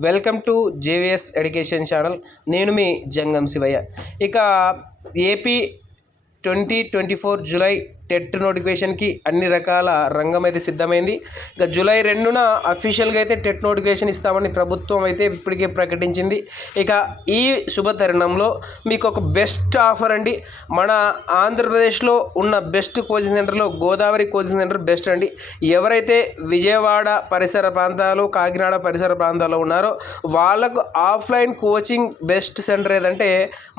Welcome to JVS education channel. నేను మీ జంగం శివయ్య. ఇక AP 2024 July TET నోటిఫికేషన్కి అన్ని రకాల రంగం అయితే సిద్ధమైంది. ఇక జూలై 2న అఫీషియల్గా అయితే టెట్ నోటిఫికేషన్ ఇస్తామని ప్రభుత్వం అయితే ఇప్పటికే ప్రకటించింది. ఇక ఈ శుభ తరుణంలో మీకు ఒక బెస్ట్ ఆఫర్ అండి. మన ఆంధ్రప్రదేశ్లో ఉన్న బెస్ట్ కోచింగ్ సెంటర్లో గోదావరి కోచింగ్ సెంటర్ బెస్ట్ అండి. ఎవరైతే విజయవాడ పరిసర ప్రాంతాలు, కాకినాడ పరిసర ప్రాంతాల్లో ఉన్నారో వాళ్ళకు ఆఫ్లైన్ కోచింగ్ బెస్ట్ సెంటర్ ఏదంటే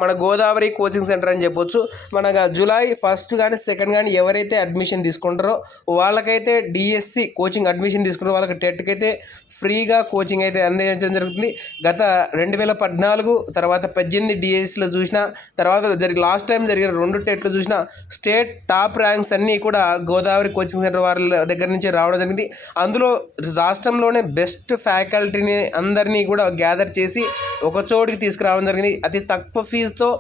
మన గోదావరి కోచింగ్ సెంటర్ అని చెప్పొచ్చు. మన జూలై 1 కానీ 2 కానీ ఎవరైతే అడ్మిషన్ తీసుకుంటారో వాళ్ళకైతే డిఎస్సి కోచింగ్ అడ్మిషన్ తీసుకుంటారో వాళ్ళకి టెట్కి అయితే ఫ్రీగా కోచింగ్ అయితే అందించడం జరుగుతుంది. గత 2014 తర్వాత 18 డిఎస్సిలో చూసిన తర్వాత లాస్ట్ టైం జరిగిన 2 టెట్లు చూసిన స్టేట్ టాప్ ర్యాంక్స్ అన్నీ కూడా గోదావరి కోచింగ్ సెంటర్ వారి దగ్గర నుంచి రావడం జరిగింది. అందులో రాష్ట్రంలోనే బెస్ట్ ఫ్యాకల్టీని అందరినీ కూడా గ్యాదర్ చేసి ఒక చోటికి తీసుకురావడం జరిగింది. అతి తక్కువ ఫీజుతో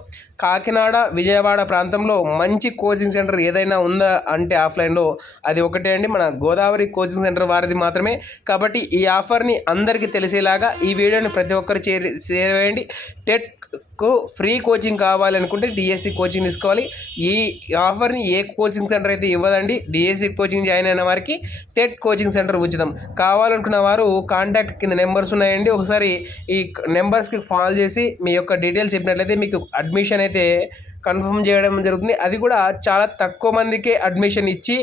కాకినాడ, విజయవాడ ప్రాంతంలో మంచి కోచింగ్ సెంటర్ ఏదైనా ఉందా అంటే ఆఫ్లైన్లో అది ఒకటే అండి, మన గోదావరి కోచింగ్ సెంటర్ వారిది మాత్రమే. కాబట్టి ఈ ఆఫర్ని అందరికీ తెలిసేలాగా ఈ వీడియోని ప్రతి ఒక్కరు షేర్ చేయండి. టెట్కు ఫ్రీ కోచింగ్ కావాలనుకుంటే డిఎస్సి కోచింగ్ తీసుకోవాలి. ఈ ఆఫర్ని ఏ కోచింగ్ సెంటర్ అయితే ఇవ్వదండి. డిఎస్సి కోచింగ్ జాయిన్ అయిన వారికి టెట్ కోచింగ్ సెంటర్ ఉచితం. కావాలనుకున్న వారు కాంటాక్ట్ కింద నెంబర్స్ ఉన్నాయండి, ఒకసారి ఈ నెంబర్స్కి కాల్ చేసి మీ యొక్క డీటెయిల్స్ చెప్పినట్లయితే మీకు అడ్మిషన్ అయితే కన్ఫర్మ్ చేయడం జరుగుతుంది. అది కూడా చాలా తక్కువ మందికే అడ్మిషన్ ఇచ్చి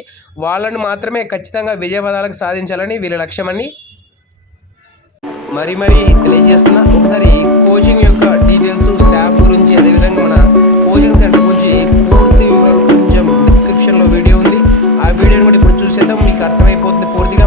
వాళ్ళని మాత్రమే ఖచ్చితంగా విజయపదాలకు సాధించాలని వీళ్ళ లక్ష్యం అని మరీ తెలియజేస్తున్నా. ఒకసారి కోచింగ్ యొక్క డీటెయిల్స్, స్టాఫ్ గురించి, అదేవిధంగా మన కోచింగ్ సెంటర్ గురించి పూర్తి వివరాలు కొంచెం డిస్క్రిప్షన్లో వీడియో ఉంది. ఆ వీడియోని కూడా ఇప్పుడు చూసేద్దాం, మీకు అర్థమైపోతుంది పూర్తిగా.